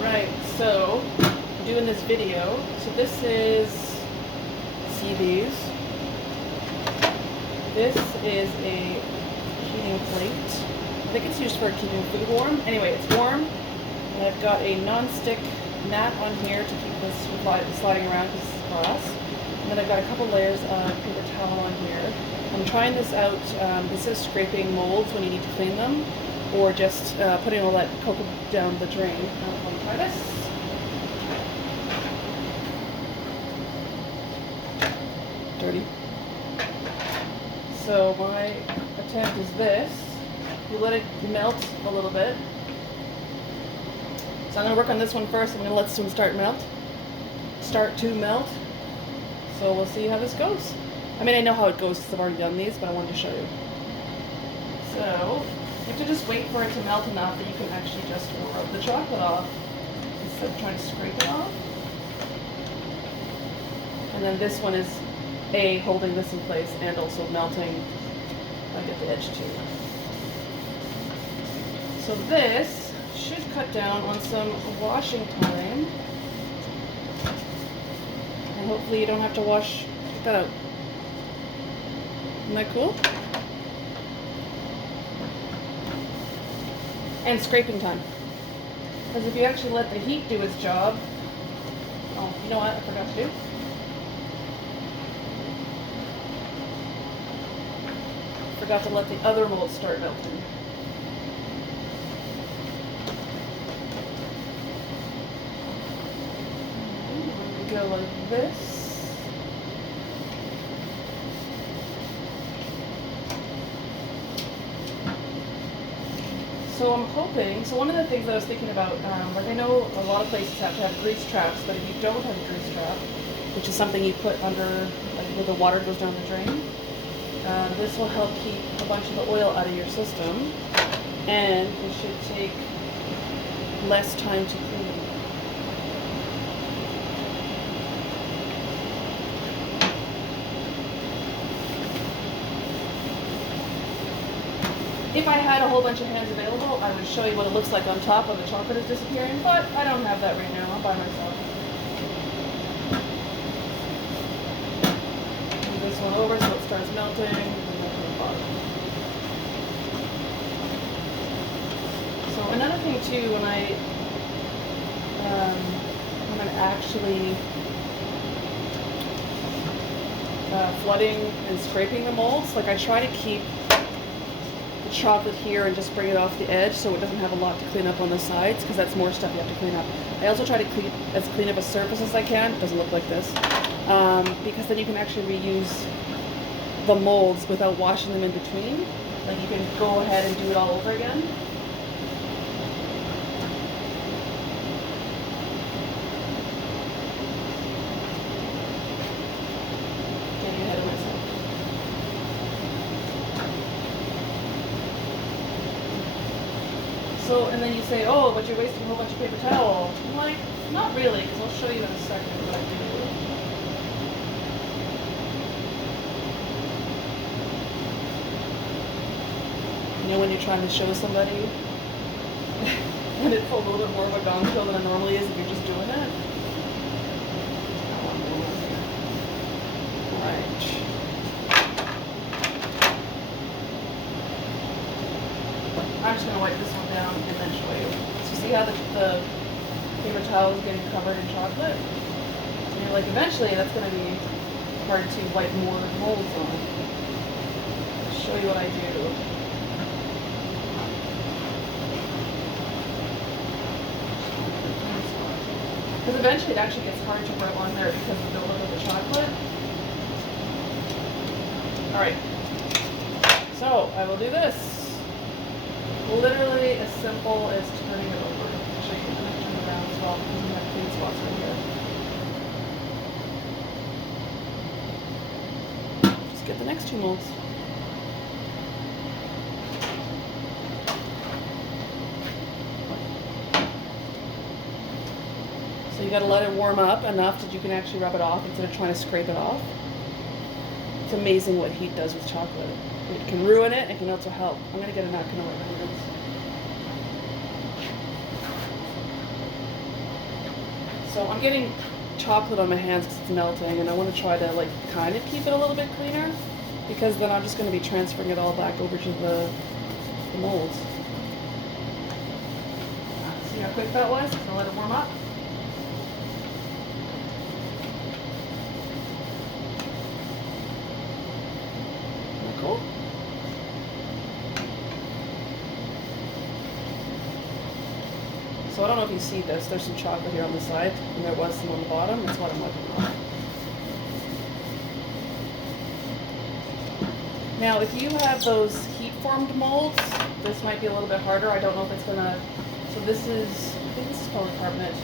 Alright, so I'm doing this video. So this is, see these? This is a heating plate. I think it's used for keeping food warm. Anyway, it's warm. And I've got a non-stick mat on here to keep this from sliding around because it's glass. And then I've got a couple layers of paper towel on here. I'm trying this out instead of scraping molds when you need to clean them, or just putting all that cocoa down the drain. I'm going to try this. Dirty. So my attempt is this. You let it melt a little bit. So I'm going to work on this one first. I'm going to let this one start to melt. So we'll see how this goes. I mean, I know how it goes because I've already done these, but I wanted to show you. So you have to just wait for it to melt enough that you can actually just rub the chocolate off instead of trying to scrape it off. And then this one is holding this in place and also melting like at the edge too. So this should cut down on some washing time. And hopefully you don't have to wash. Check that out. Isn't that cool? And scraping time. Because if you actually let the heat do its job, oh, you know what I forgot to do? Forgot to let the other mold start melting. Go like this. So I'm hoping, so one of the things that I was thinking about, like I know a lot of places have to have grease traps, but if you don't have a grease trap, which is something you put under, like where the water goes down the drain, this will help keep a bunch of the oil out of your system, and it should take less time to clean. If I had a whole bunch of hands available, I would show you what it looks like on top when the chocolate is disappearing, but I don't have that right now. I'm by myself. Move this one over so it starts melting, and then to the bottom. So another thing too, when I'm actually flooding and scraping the molds, like I try to keep chocolate here and just bring it off the edge so it doesn't have a lot to clean up on the sides, because that's more stuff you have to clean up. I also try to clean up a surface as I can. It doesn't look like this, because then you can actually reuse the molds without washing them in between. Like you can go ahead and do it all over again. Getting ahead of myself. So, and then you say, oh, but you're wasting a whole bunch of paper towel. I'm like, not really, because I'll show you in a second what I do. You know when you're trying to show somebody, and it's a little bit more of a gong show than it normally is if you're just doing it? Alright. I'm just going to wipe this one down and then show you. So see how the paper towel is getting covered in chocolate? And you're like, eventually that's going to be hard to wipe more molds on. I'll show you what I do. Because eventually it actually gets hard to rub on there because of the buildup of the chocolate. Alright. So I will do this. Literally as simple as turning it over. Actually, I'm going to turn it around as well because we have clean spots right here. Just get the next two molds. So you got to let it warm up enough that you can actually rub it off instead of trying to scrape it off. It's amazing what heat does with chocolate. It can ruin it, it can also help. I'm going to get a napkin over my hands. So I'm getting chocolate on my hands because it's melting, and I want to try to like kind of keep it a little bit cleaner, because then I'm just going to be transferring it all back over to the molds. See how quick that was? I'll let it warm up. Cool. So I don't know if you see this. There's some chocolate here on the side, and there was some on the bottom. That's what I'm wiping off. Now, if you have those heat-formed molds, this might be a little bit harder. I don't know if it's gonna. So this is, I think this is polycarbonate.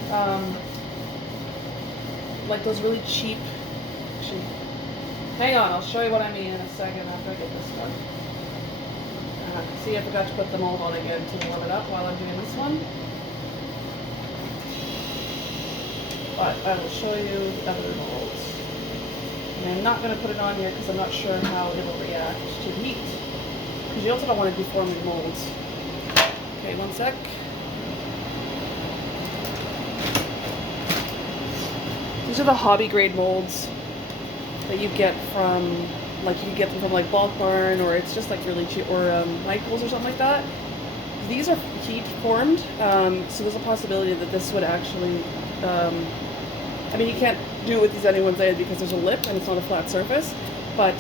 Like those really cheap. Actually, hang on, I'll show you what I mean in a second after I get this done. See, I forgot to put the mold on again to warm it up while I'm doing this one. But I will show you other molds. And I'm not going to put it on here because I'm not sure how it will react to heat. Because you also don't want to deform your molds. Okay, one sec. These are the hobby grade molds that you get from, like you get them from like Bulk Barn, or it's just like really cheap, or Michaels or something like that. These are heat formed, so there's a possibility that this would actually, I mean, you can't do it with these anyone's egg because there's a lip and it's not a flat surface, but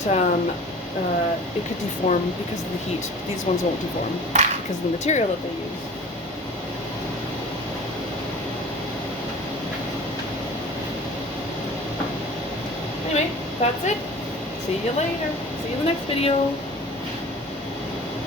it could deform because of the heat. These ones won't deform because of the material that they use. Anyway, that's it. See you later. See you in the next video.